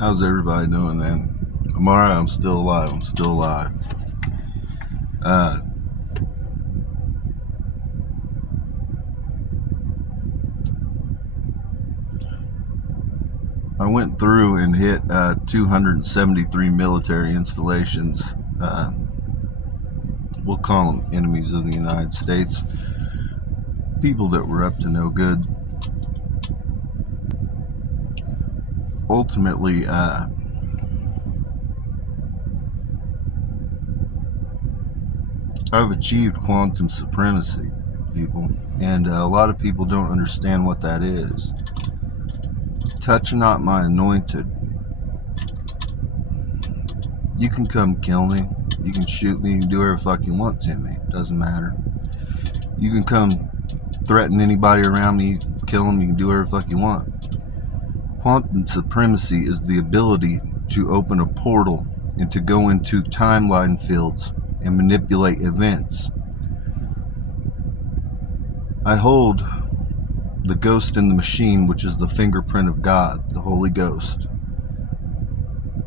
How's everybody doing, man? I'm alright. I'm still alive. Uh, I went through and hit 273 military installations. We'll call them enemies of the United States. People that were up to no good. Ultimately, I've achieved quantum supremacy, people, and a lot of people don't understand what that is. Touch not my anointed. You can come kill me, you can shoot me, you can do whatever the fuck you want to me, doesn't matter. You can come threaten anybody around me, kill them, you can do whatever the fuck you want. Quantum supremacy is the ability to open a portal and to go into timeline fields and manipulate events. I hold the ghost in the machine, which is the fingerprint of God, the Holy Ghost.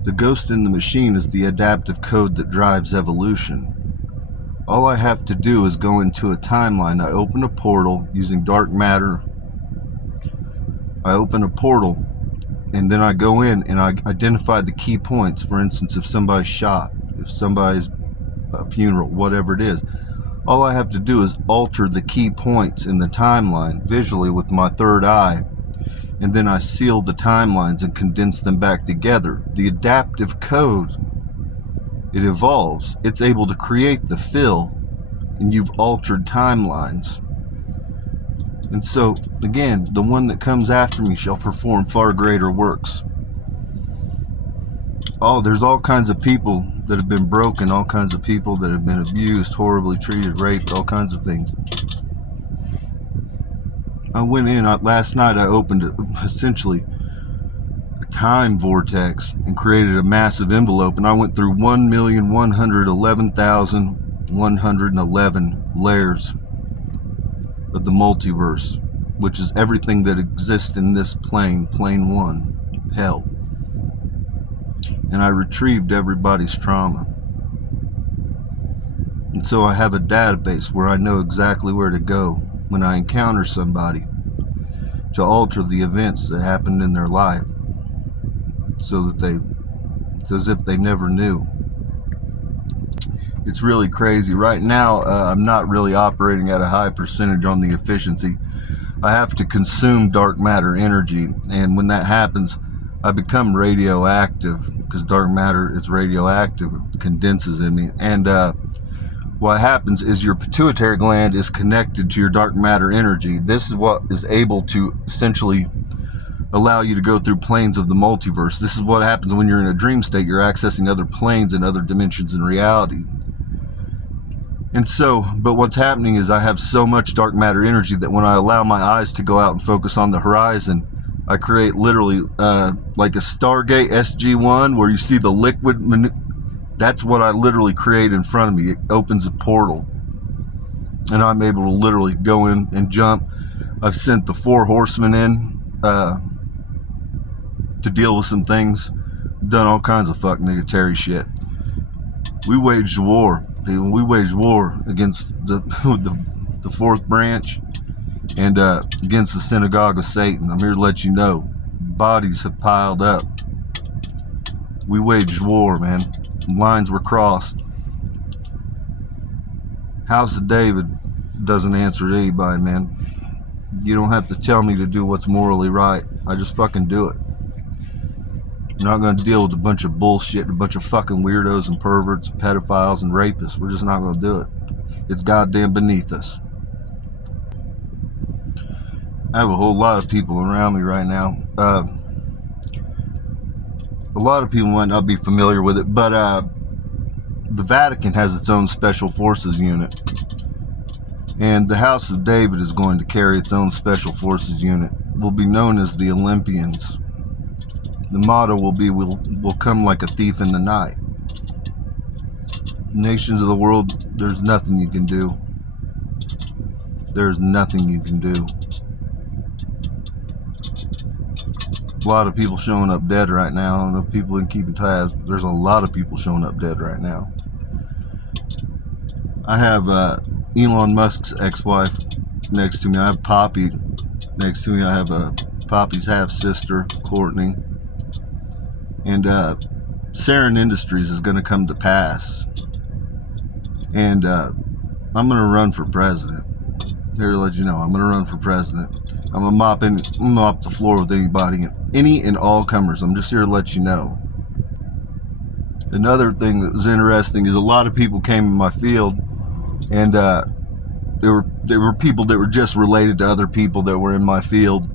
The ghost in the machine is the adaptive code that drives evolution. All I have to do is go into a timeline. I open a portal using dark matter. I open a portal, and then I go in and I identify the key points. For instance, if somebody's shot, if somebody's a funeral, whatever it is, all I have to do is alter the key points in the timeline visually with my third eye, and then I seal the timelines and condense them back together. The adaptive code, it evolves. It's able to create the fill, and you've altered timelines. And so, again, the one that comes after me shall perform far greater works. Oh, there's all kinds of people that have been broken, all kinds of people that have been abused, horribly treated, raped, all kinds of things. I went in, last night I opened essentially a time vortex and created a massive envelope, and I went through 1,111,111 layers of the multiverse, which is everything that exists in this plane 1, hell. And I retrieved everybody's trauma. And so I have a database where I know exactly where to go when I encounter somebody to alter the events that happened in their life, so that it's as if they never knew. It's really crazy. Right now, I'm not really operating at a high percentage on the efficiency. I have to consume dark matter energy, and when that happens, I become radioactive, because dark matter is radioactive. It condenses in me. And what happens is your pituitary gland is connected to your dark matter energy. This is what is able to essentially allow you to go through planes of the multiverse. This is what happens when you're in a dream state. You're accessing other planes and other dimensions in reality. And so, but what's happening is I have so much dark matter energy that when I allow my eyes to go out and focus on the horizon, I create literally like a Stargate SG-1 where you see the liquid. That's what I literally create in front of me. It opens a portal, and I'm able to literally go in and jump. I've sent the 4 horsemen in to deal with some things. Done all kinds of fuck nigga Terry shit. We waged war, people. We waged war against the fourth branch and against the synagogue of Satan. I'm here to let you know, bodies have piled up. We waged war, man. Lines were crossed. House of David doesn't answer to anybody, man. You don't have to tell me to do what's morally right. I just fucking do it. I'm not going to deal with a bunch of bullshit, a bunch of fucking weirdos and perverts and pedophiles and rapists. We're just not going to do it. It's goddamn beneath us. I have a whole lot of people around me right now. A lot of people might not be familiar with it, but the Vatican has its own special forces unit. And the House of David is going to carry its own special forces unit. It will be known as the Olympians. The motto will be, we'll come like a thief in the night. Nations of the world, there's nothing you can do. There's nothing you can do. a lot of people showing up dead right now. I don't know if people are keeping tabs, but there's a lot of people showing up dead right now. I have Elon Musk's ex-wife next to me. I have Poppy next to me. I have Poppy's half-sister, Courtney. And Seren Industries is going to come to pass. And I'm going to run for president. Here to let you know, I'm going to run for president. I'm going to mop the floor with anybody, any and all comers. I'm just here to let you know. Another thing that was interesting is a lot of people came in my field, and there were people that were just related to other people that were in my field.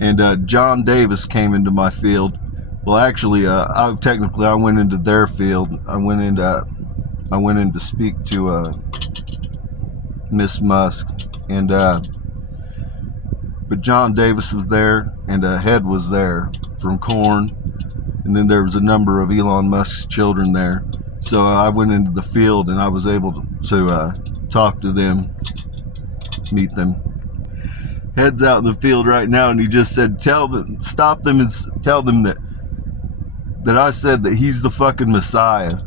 And John Davis came into my field. Well, actually, I went into their field. I went in to speak to Miss Musk, and but John Davis was there, and Head was there from Korn, and then there was a number of Elon Musk's children there. So I went into the field, and I was able to talk to them, meet them. Head's out in the field right now, and he just said, stop them and tell them that I said that he's the fucking Messiah.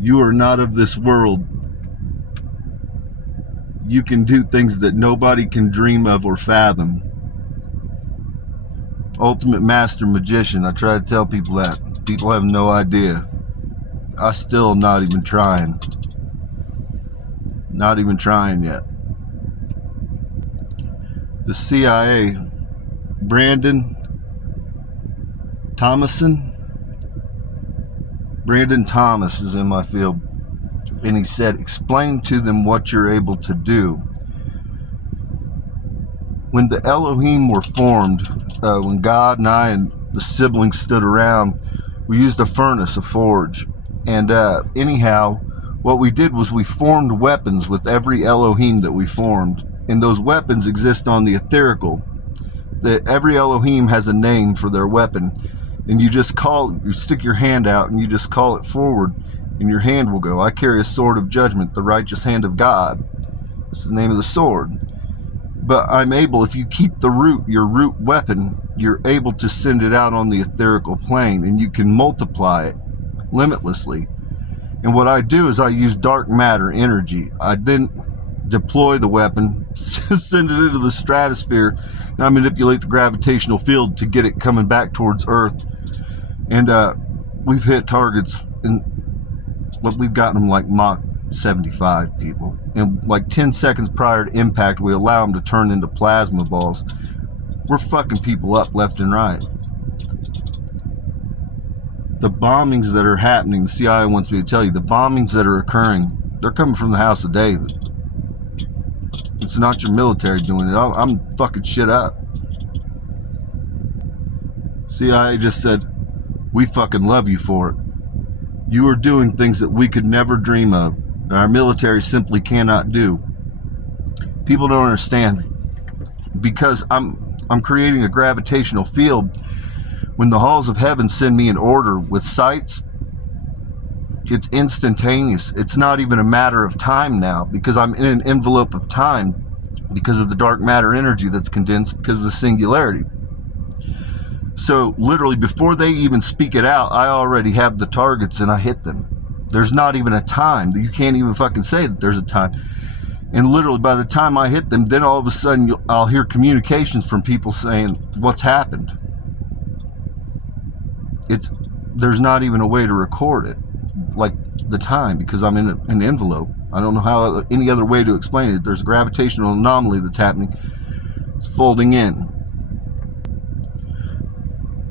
You are not of this world. You can do things that nobody can dream of or fathom. Ultimate master magician. I try to tell people that. People have no idea. I still am not even trying. Not even trying yet. The CIA, Brandon Thomas is in my field, and he said, explain to them what you're able to do. When the Elohim were formed, when God and I and the siblings stood around, we used a furnace, a forge. And anyhow, what we did was we formed weapons with every Elohim that we formed. And those weapons exist on the etherical. Every Elohim has a name for their weapon. And you stick your hand out and you just call it forward, and your hand will go. I carry a sword of judgment, the righteous hand of God. That's the name of the sword. But I'm able, if you keep your root weapon, you're able to send it out on the etherical plane, and you can multiply it limitlessly. And what I do is I use dark matter energy. I then deploy the weapon, send it into the stratosphere, and I manipulate the gravitational field to get it coming back towards Earth. And we've hit targets, and we've gotten them like Mach 75 people. And like 10 seconds prior to impact, we allow them to turn into plasma balls. We're fucking people up left and right. The bombings that are happening, the CIA wants me to tell you, the bombings that are occurring, they're coming from the House of David. It's not your military doing it. I'm fucking shit up. CIA just said, we fucking love you for it. You are doing things that we could never dream of, and our military simply cannot do. People don't understand, because I'm creating a gravitational field. When the halls of heaven send me an order with sights, it's instantaneous. It's not even a matter of time now, because I'm in an envelope of time because of the dark matter energy that's condensed because of the singularity. So literally before they even speak it out, I already have the targets and I hit them. There's not even a time. You can't even fucking say that there's a time. And literally by the time I hit them, then all of a sudden I'll hear communications from people saying, what's happened? There's not even a way to record it, like the time, because I'm in an envelope. I don't know how any other way to explain it. There's a gravitational anomaly that's happening. It's folding in.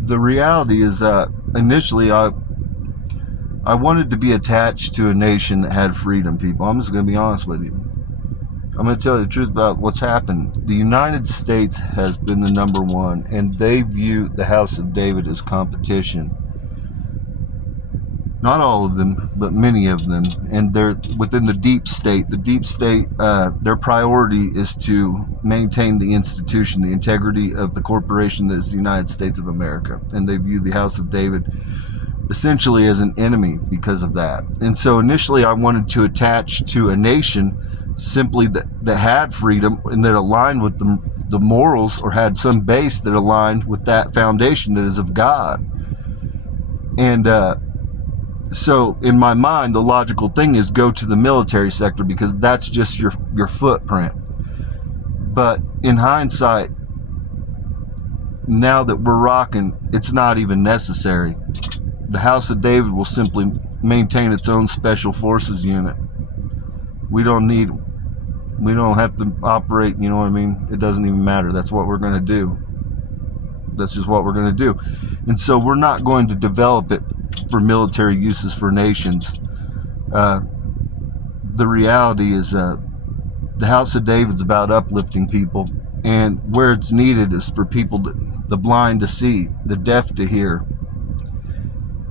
The reality is initially I wanted to be attached to a nation that had freedom, people. I'm just going to be honest with you. I'm going to tell you the truth about what's happened. The United States has been the number one, and they view the House of David as competition. Not all of them, but many of them. And they're within the deep state. The deep state, their priority is to maintain the institution, the integrity of the corporation that is the United States of America. And they view the House of David essentially as an enemy because of that. And so initially I wanted to attach to a nation simply that had freedom and that aligned with the morals, or had some base that aligned with that foundation that is of God. And so in my mind, the logical thing is go to the military sector, because that's just your footprint. But in hindsight, now that we're rocking, it's not even necessary. The House of David will simply maintain its own special forces unit. We don't have to operate, you know what I mean? It doesn't even matter. That's what we're going to do. That's just what we're going to do. And so we're not going to develop it for military uses for nations. The reality is the House of David's about uplifting people, and where it's needed is for people, the blind to see, the deaf to hear.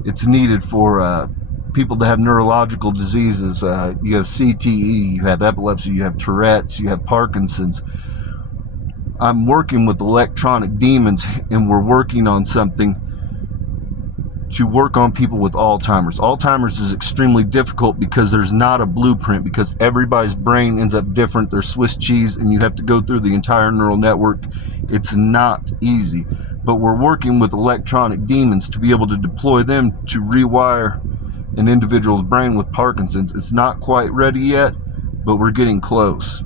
It's needed for people to have neurological diseases. You have CTE, you have epilepsy, you have Tourette's, you have Parkinson's. I'm working with electronic demons, and we're working on something to work on people with Alzheimer's. Alzheimer's is extremely difficult because there's not a blueprint, because everybody's brain ends up different. They're Swiss cheese, and you have to go through the entire neural network. It's not easy. But we're working with electronic demons to be able to deploy them to rewire an individual's brain with Parkinson's. It's not quite ready yet, but we're getting close.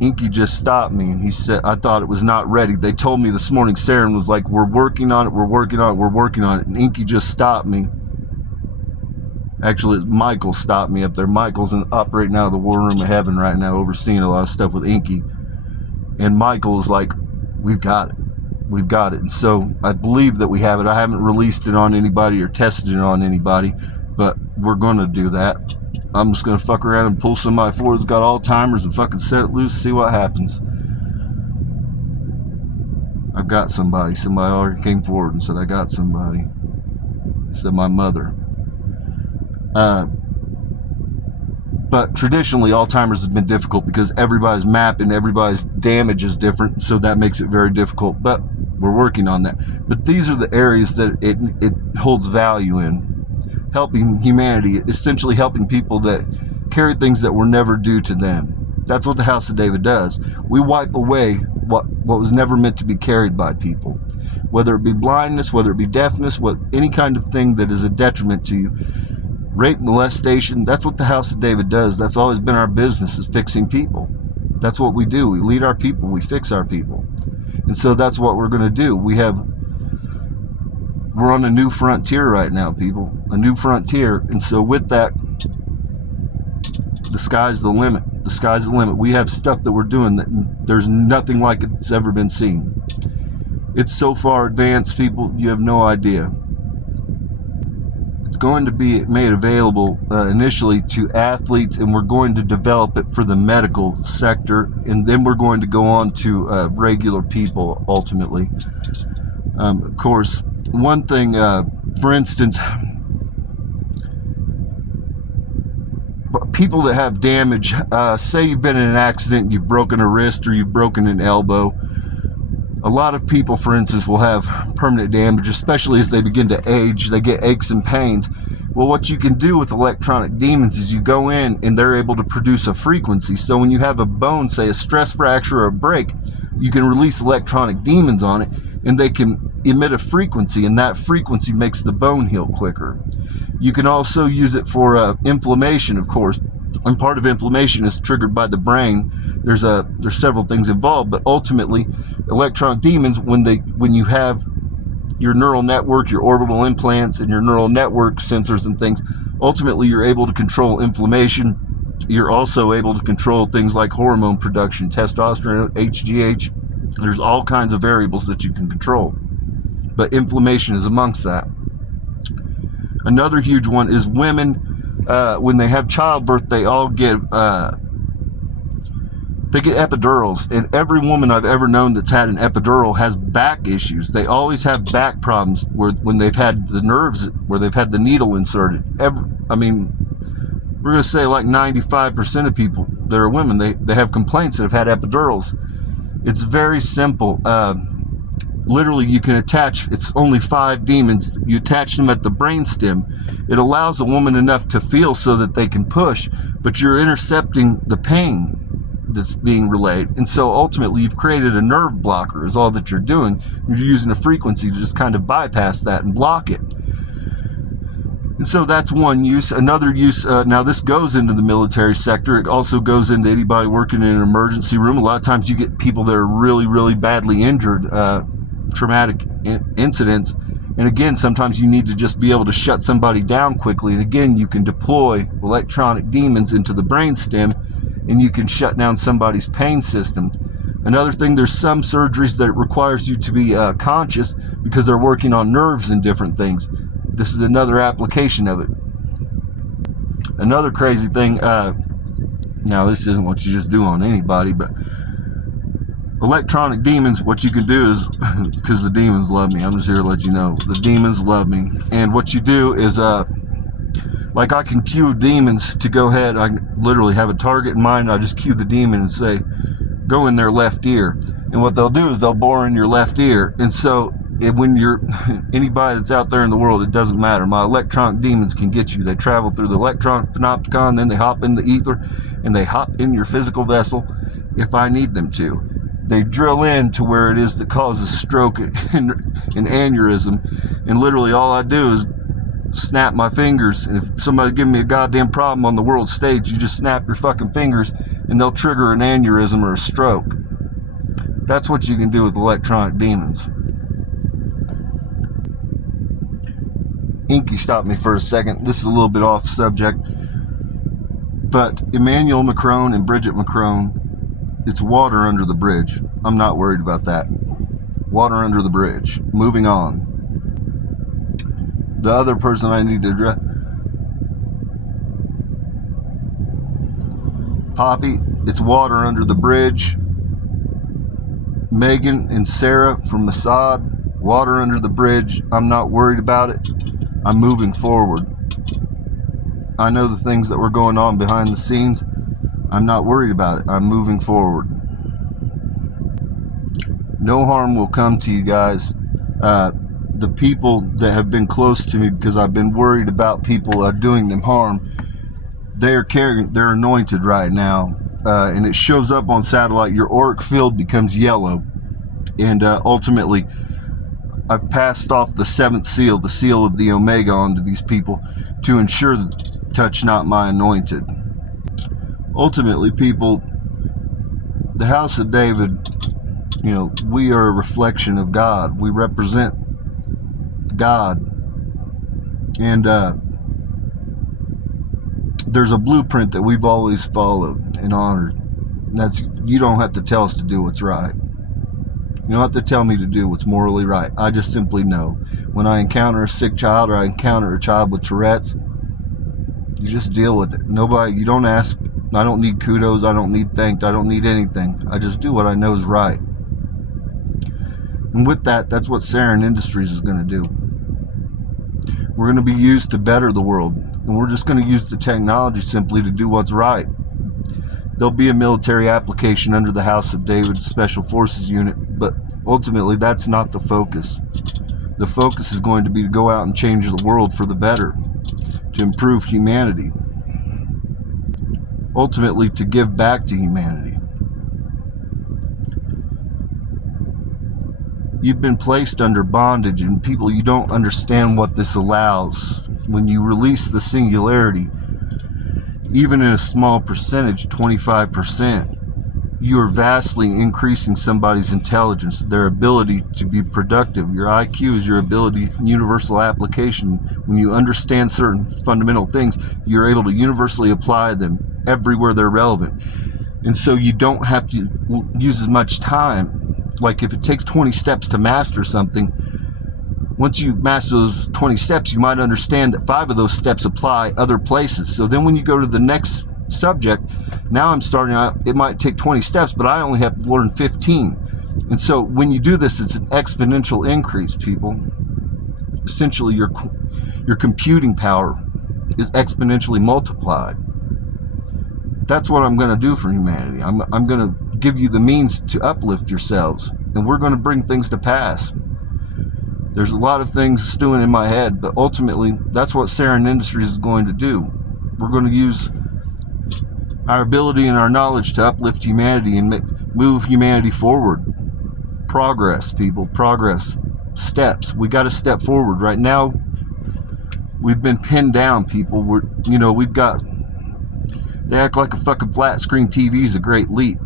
Inky just stopped me, and he said, I thought it was not ready. They told me this morning, Seren was like, we're working on it, we're working on it, we're working on it. And Inky just stopped me. Actually, Michael stopped me up there. Michael's operating out of the war room of heaven right now, overseeing a lot of stuff with Inky. And Michael's like, we've got it. We've got it. And so I believe that we have it. I haven't released it on anybody or tested it on anybody, but we're going to do that. I'm just going to fuck around and pull somebody forward that's got Alzheimer's and fucking set it loose, see what happens. I've got somebody. Somebody already came forward and said, I got somebody. He said, my mother. But traditionally, Alzheimer's has been difficult because everybody's map and everybody's damage is different, so that makes it very difficult. But we're working on that. But these are the areas that it holds value in. Helping humanity, essentially helping people that carry things that were never due to them. That's what the House of David does. We wipe away what was never meant to be carried by people. Whether it be blindness, whether it be deafness, any kind of thing that is a detriment to you. Rape, molestation, that's what the House of David does. That's always been our business, is fixing people. That's what we do. We lead our people, we fix our people. And so that's what we're going to do. We're on a new frontier right now, people. A new frontier. And so with that, the sky's the limit. The sky's the limit. We have stuff that we're doing that there's nothing like it's ever been seen. It's so far advanced, people, you have no idea. It's going to be made available initially to athletes, and we're going to develop it for the medical sector, and then we're going to go on to regular people ultimately. Of course, one thing, for instance, people that have damage, say you've been in an accident, you've broken a wrist or you've broken an elbow. A lot of people, for instance, will have permanent damage, especially as they begin to age. They get aches and pains. Well, what you can do with electronic demons is you go in and they're able to produce a frequency. So when you have a bone, say a stress fracture or a break, you can release electronic demons on it, and they can emit a frequency, and that frequency makes the bone heal quicker. You can also use it for inflammation, of course, and part of inflammation is triggered by the brain. There's several things involved, but ultimately, electronic demons, when you have your neural network, your orbital implants, and your neural network sensors and things, ultimately you're able to control inflammation. You're also able to control things like hormone production, testosterone, HGH. There's all kinds of variables that you can control, but inflammation is amongst that. Another huge one is women, when they have childbirth, they all get epidurals, and every woman I've ever known that's had an epidural has back issues. They always have back problems when they've had the nerves, where they've had the needle inserted. We're going to say like 95% of people that are women, they have complaints that have had epidurals. It's very simple. literally you can attach, it's only 5 demons, you attach them at the brainstem. It allows a woman enough to feel so that they can push, but you're intercepting the pain that's being relayed. And so ultimately you've created a nerve blocker is all that you're doing. You're using a frequency to just kind of bypass that and block it. And so that's one use. Another use, now this goes into the military sector. It also goes into anybody working in an emergency room. A lot of times you get people that are really, really badly injured, traumatic incidents. And again, sometimes you need to just be able to shut somebody down quickly. And again, you can deploy electronic demons into the brainstem and you can shut down somebody's pain system. Another thing, there's some surgeries that it requires you to be conscious because they're working on nerves and different things. This is another application of it. Another crazy thing, now this isn't what you just do on anybody, but electronic demons, what you can do is, because the demons love me, I'm just here to let you know, the demons love me. And what you do is, like I can cue demons to go ahead, I literally have a target in mind, I just cue the demon and say, go in their left ear. And what they'll do is they'll bore in your left ear. And so when you're, anybody that's out there in the world, it doesn't matter. My electronic demons can get you. They travel through the electronic panopticon, then they hop in the ether, and they hop in your physical vessel if I need them to. They drill in to where it is that causes stroke and aneurysm. And literally all I do is snap my fingers, and if somebody give me a goddamn problem on the world stage, you just snap your fucking fingers and they'll trigger an aneurysm or a stroke. That's what you can do with electronic demons. Inky stopped me for a second. This is a little bit off subject, but Emmanuel Macron and Bridget Macron, it's water under the bridge. I'm not worried about that. Water under the bridge. Moving on. The other person I need to address, Poppy, it's water under the bridge. Megan and Sarah from Mossad, water under the bridge. I'm not worried about it. I'm moving forward. I know the things that were going on behind the scenes. I'm not worried about it. I'm moving forward. No harm will come to you guys. The people that have been close to me, because I've been worried about people doing them harm, they're anointed right now, and it shows up on satellite. Your auric field becomes yellow, and ultimately I've passed off the 7th seal, the seal of the Omega, onto these people to ensure that touch not my anointed. Ultimately, people, the house of David, you know, we are a reflection of God. We represent God, and there's a blueprint that we've always followed and honored, and that's, you don't have to tell us to do what's right. You don't have to tell me to do what's morally right. I just simply know. When I encounter a sick child, or I encounter a child with Tourette's, you just deal with it. Nobody, you don't ask. I don't need kudos, I don't need thanked, I don't need anything. I just do what I know is right. And with that, that's what Seren Industries is going to do. We're going to be used to better the world, and we're just going to use the technology simply to do what's right. There'll be a military application under the House of David Special Forces Unit, but ultimately that's not the focus. The focus is going to be to go out and change the world for the better, to improve humanity, ultimately to give back to humanity. You've been placed under bondage, and people, you don't understand what this allows. When you release the singularity, even in a small percentage, 25%, you are vastly increasing somebody's intelligence, their ability to be productive. Your IQ is your ability, universal application. When you understand certain fundamental things, you're able to universally apply them everywhere they're relevant. And so you don't have to use as much time. Like if it takes 20 steps to master something, once you master those 20 steps, you might understand that 5 of those steps apply other places. So then when you go to the next subject, now I'm starting out, it might take 20 steps, but I only have to learn 15. And so when you do this, it's an exponential increase, people. Essentially, your computing power is exponentially multiplied. That's what I'm going to do for humanity. I'm going to give you the means to uplift yourselves. and we're going to bring things to pass. There's a lot of things stewing in my head, but ultimately, that's what Seren Industries is going to do. We're going to use our ability and our knowledge to uplift humanity and move humanity forward. Progress, people, progress. Steps. We got to step forward. Right now, we've been pinned down, people. We've got, they act like a fucking flat screen TV is a great leap.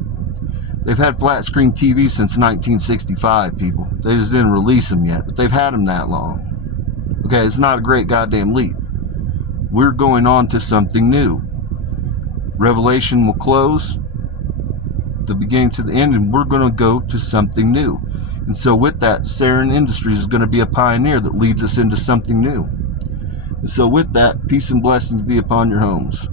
They've had flat screen TVs since 1965, people. They just didn't release them yet, but they've had them that long. Okay, it's not a great goddamn leap. We're going on to something new. Revelation will close, the beginning to the end, and we're going to go to something new. And so with that, Seren Industries is going to be a pioneer that leads us into something new. And so with that, peace and blessings be upon your homes.